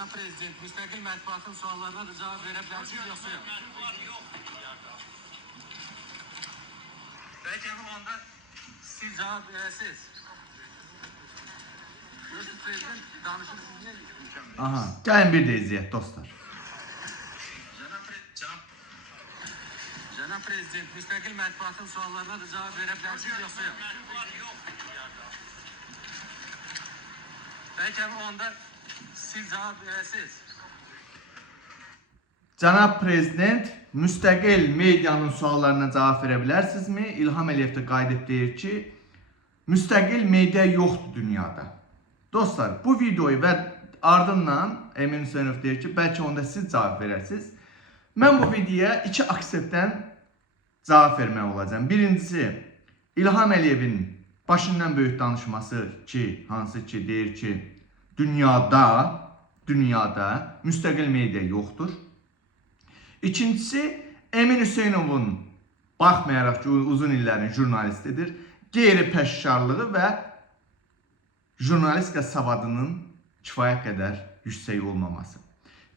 Cənab Prezident, müstəqil mətbuatın suallarına da cavab verə bilərsiniz, yoxsa yox? Bəlkə bu anda siz cavab verəsiniz. Yoxsa Prezident danışır, siz niyə mükəmməl? Aha, gəlin bir də izləyək dostlar. Cənab Prezident, müstəqil mətbuatın suallarına da cavab verə bilərsiniz, yoxsa yox? Bəlkə bu anda siz cavab verəsiniz. Cənab Prezident, müstəqil medianın suallarına cavab verə bilərsinizmi? İlham Əliyev də qeyd etdirir ki, müstəqil media yoxdur dünyada. Dostlar, bu videoyu və ardından Emin Hüseynov deyir ki, bəlkə onda siz cavab verərsiniz. Mən bu videoya iki akseptdən cavab vermək olacağım. Birincisi, İlham Əliyevin başından böyük danışması ki, hansı ki deyir ki, dünyada müstəqil media yoxdur. İkincisi, Emin Hüseynovun baxmayaraq ki, uzun illərin jurnalistidir, qeyri-peşkarlığı və jurnalistika savadının kifayət qədər yüksək olmaması.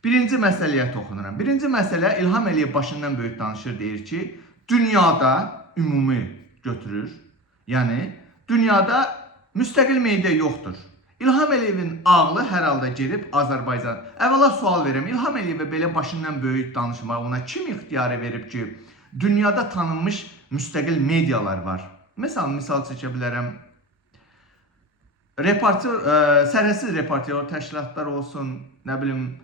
Birinci məsələyə toxunuram. Birinci məsələ, İlham Əliyev başından böyük danışır, deyir ki, dünyada ümumi götürür. Yəni, dünyada müstəqil media yoxdur. İlham Əliyevin ağlı hər halda gedib Azərbaycan. Əvvəla sual verirəm, İlham Əliyevə belə başından böyük danışmaq ona kim ixtiyarı verib ki, dünyada tanınmış müstəqil medialar var. Misal çəkə bilərəm. Sərhədsiz reportyor təşkilatlar olsun, nə bilim,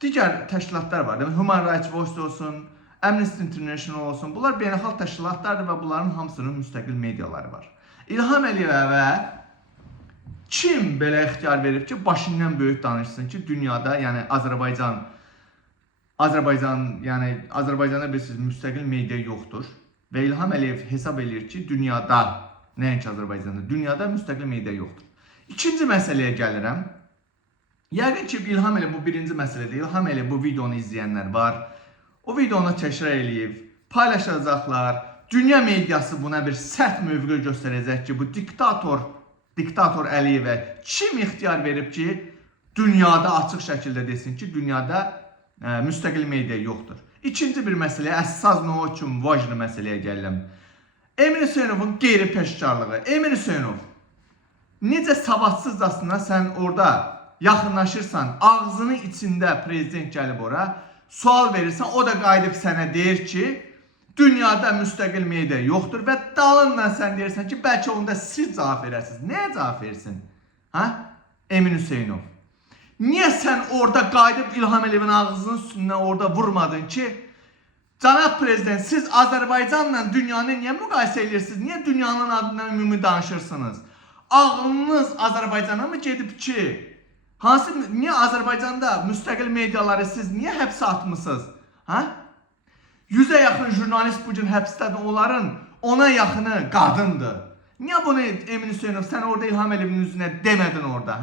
digər təşkilatlar var. Human Rights Watch olsun, Amnesty International olsun. Bunlar beynəlxalq təşkilatlardır və bunların hamısının müstəqil mediaları var. İlham Əliyevə kim belə ixtiyar verib ki, başından böyük danışsın ki, dünyada, yəni Azərbaycanda bilirsiniz, müstəqil media yoxdur. Və İlham Əliyev hesab edir ki, dünyada, nəinki Azərbaycanda, dünyada müstəqil media yoxdur. İkinci məsələyə gəlirəm. Yəqin ki, İlham Əliyev bu birinci məsələdir. İlham Əliyev bu videonu izləyənlər var. O videonu təkrar eləyib, paylaşacaqlar. Dünya mediası buna bir sərt mövqe göstərəcək ki, bu diktator Əliyevə kim ixtiyar verib ki, dünyada açıq şəkildə desin ki, dünyada müstəqil media yoxdur. İkinci bir məsələ, əsas nə üçün vacib məsələyə gəlirəm. Emin Hüseynovun qeyri-peşkarlığı. Emin Hüseynov, necə savadsızcasına sən orada yaxınlaşırsan, ağzının içində prezident gəlib ora, sual verirsən, o da qayıdıb sənə deyir ki, dünyada müstəqil media yoxdur və dalından sən deyirsən ki, bəlkə onda siz cavab verəsiniz. Nəyə cavab versin? Emin Hüseynov. Niyə sən orada qayıdıb İlham Əliyevin ağzının üstündən orada vurmadın ki, Cənab Prezident, siz Azərbaycanla dünyanı niyə müqayisə edirsiniz? Niyə dünyanın adından ümumi danışırsınız? Ağlınız Azərbaycana mı gedib ki? Niyə Azərbaycanda müstəqil mediaları siz niyə həbsə atmışsınız? 100'ə yaxın jurnalist bugün həbsdədir, onların 10'a yaxını qadındır. Niyə bunu Emin Hüseynov, sən orada İlham Əliyevin üzünə demədin orada?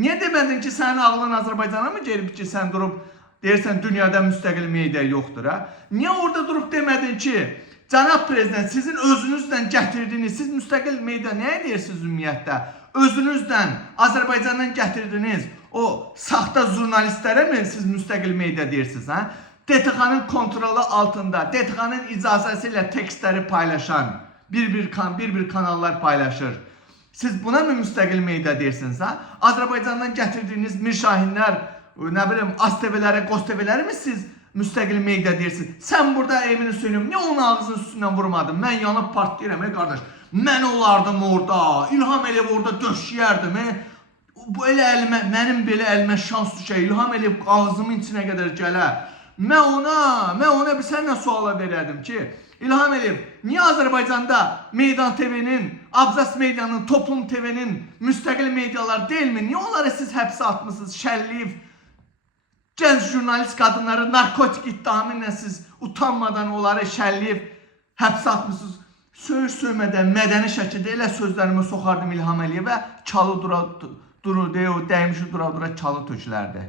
Niyə demədin ki, sənin ağlın Azərbaycana mı gelib ki, sən durub deyirsən dünyada müstəqil media yoxdur? Niyə orada durub demədin ki, Cənab Prezident, sizin özünüzdən gətirdiniz, siz müstəqil media nəyə deyirsiniz ümumiyyətlə? Özünüzdən, Azərbaycandan gətirdiniz, o saxta jurnalistlərə mi siz müstəqil media deyirsiniz? DTX-nın kontrolu altında, DTX-nın icazəsi ilə tekstləri paylaşan, bir kanallar paylaşır. Siz buna mı müstəqil media deyirsiniz? Azərbaycandan gətirdiyiniz Mirşahinlər, nə bilim, ASTV-lərə, QOS-TV-lərə mi siz müstəqil media deyirsiniz? Sən burada Emin Hüseynov, niyə onun ağzının üstündən vurmadın? Mən yanıb partlayıram, qardaş. Mən olardım orada, İlham Əliyev orada döşəyərdim. Bu elə əlimə, mənim belə əlimə şans düşək, İlham Əliyev ağzımın içinə qədər gələ. Mən ona bir sənə suala verərdim ki, İlham Əliyev, niyə Azərbaycanda Meydan TV-nin, Abzas Medianın, Toplum TV-nin müstəqil medialar deyilmi? Niyə onları siz həbsə atmışsınız, şəlliyib, gənc jurnalist qadınları narkotik iddiamı ilə siz utanmadan onları şəlliyib, həbsə atmışsınız? Söymədən, mədəni şəkildə elə sözlərimi soxardım İlham Əliyevə, çalı dəymişi dura çalı tökülərdi.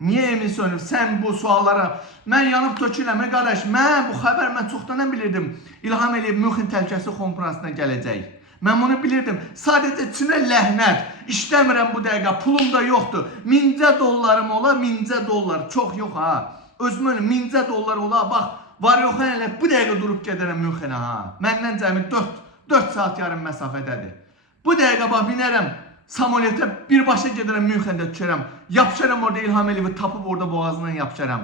Niyə Emin Hüseynov, sən bu suallara, mən yanıb töküləm, qardaş, bu xəbər mən çoxdan bilirdim. İlham Əliyev Münxen Təhlükəsizlik Konferansına gələcək. Mən bunu bilirdim. Sadəcə içinə ləhnət. İşləmirəm bu dəqiqə. Pulum da yoxdur. 1000 dollarım ola, 1000 dollar. Çox yox ha. Özüm öyle 1000 dollar ola. Bax, var yox elə bu dəqiqə durub gedərəm Münxenə ha. Məndən cəmi 4 saat yarım məsafədədir. Bu dəqiqə bax binərəm. Samolyota birbaşa gedərəm Münxendə düşərəm. Yapışaram orada İlham Əliyevi tapıb orada boğazından yapışaram.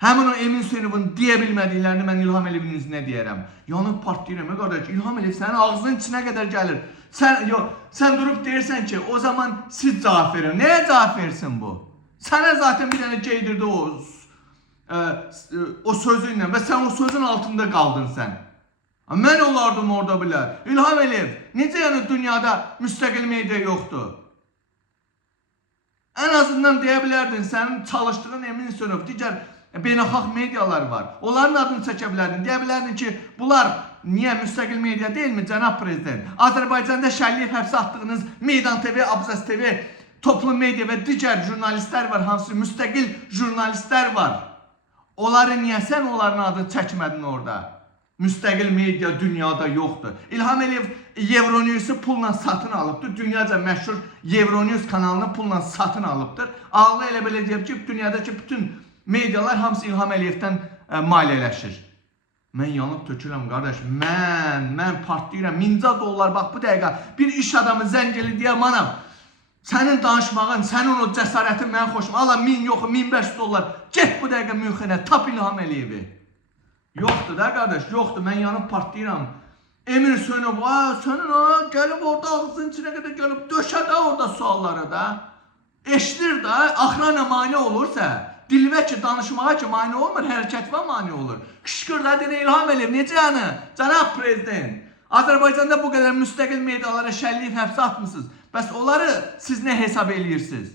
Həmin o Emin Hüseynovun deyə bilmədiklərini mən İlham Əliyevin üzünə deyərəm. Yanıb partlayıram qardaş. İlham Əliyev sənin ağzının içinə qədər gəlir. Sən durub deyirsən ki, o zaman siz cavab verin. Nəyə cavab versin bu? Sənə zaten bir dənə geydirdi o sözü ilə və sən o sözün altında qaldın sən. Mən olardım orada bilər. İlham Əliyev, necə yəni dünyada müstəqil media yoxdur? Ən azından deyə bilərdin, sənin çalışdığın Emin Hüseynov, digər beynəlxalq medialar var. Onların adını çəkə bilərdin. Deyə bilərdin ki, bunlar niyə müstəqil media deyilmi, cənab prezident? Azərbaycanda şərliyib həbsə atdığınız Meydan TV, Abzas TV, Toplu Media və digər jurnalistlər var, hansı müstəqil jurnalistlər var. Onları niyə sən onların adını çəkmədin orada? Müstəqil media dünyada yoxdur. İlham Əliyev Euronews-u pulla satın alıbdır. Dünyaca məşhur Euronews kanalını pulla satın alıbdır. Ağlı elə belə deyib ki, dünyadakı bütün medialar hamısı İlham Əliyevdən maliyyələşir. Mən yanıb tökürəm qardaş. Mən partlayıram. 1000 dollar bax bu dəqiqə bir iş adamı zəngeli deyə manam. Sənin danışmağın, sənin o cəsarətin mən xoşum. Ala 1000 yox, 1500 dollar. Get bu dəqiqə Münxenə, tap İlham Əliyevi. Yoxdur da qardaş, yoxdur. Mən yanıb partlayıram. Emin Hüseynov, sənin gəlib orada ağzının içinə qədər gəlib döşədə orada sualları da. Eşidir da, axrana mane olursa, dilvə ki, danışmağa ki, mane olmur, hərəkətvə mane olur. Qışqır da, deyən İlham Əliyev, necə yəni? Cənab prezident, Azərbaycanda bu qədər müstəqil medialara şəlliyib həbsə atmışsınız. Bəs onları siz nə hesab edirsiniz?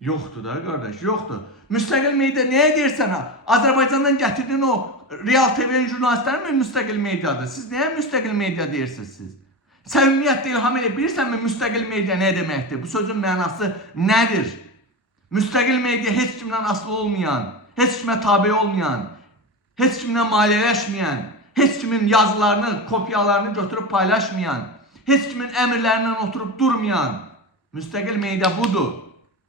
Yoxdur da qardaş, yoxdur. Müstəqil media nəyə deyirsən ha? Azərbaycandan gətirdiyin o Real TV-nin jurnalistləri mi müstəqil mediadır? Siz nəyə müstəqil media deyirsiniz siz? Sən ümumiyyətlə İlham Əliyev bilirsənmi müstəqil media nə deməkdir? Bu sözün mənası nədir? Müstəqil media heç kimdən asılı olmayan, heç kimə tabe olmayan, heç kimdən maliyyələşməyən, heç kimin yazılarını, kopyalarını götürüb paylaşmayan, heç kimin əmrlərindən oturub durmayan müstəqil media budur.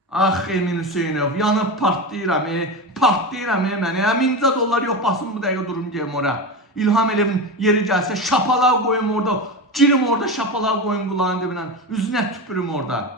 Ah Emin Hüseynov, yanıb partlayıram, mənə. 1000 dollar yox, basın bu dəqiqə durum deyəm ora. İlham Əliyevin yeri gəlsə şapalaq qoyum orada, girim orada şapalaq qoyum qulağın dibinə, üzünə tüpürüm orada.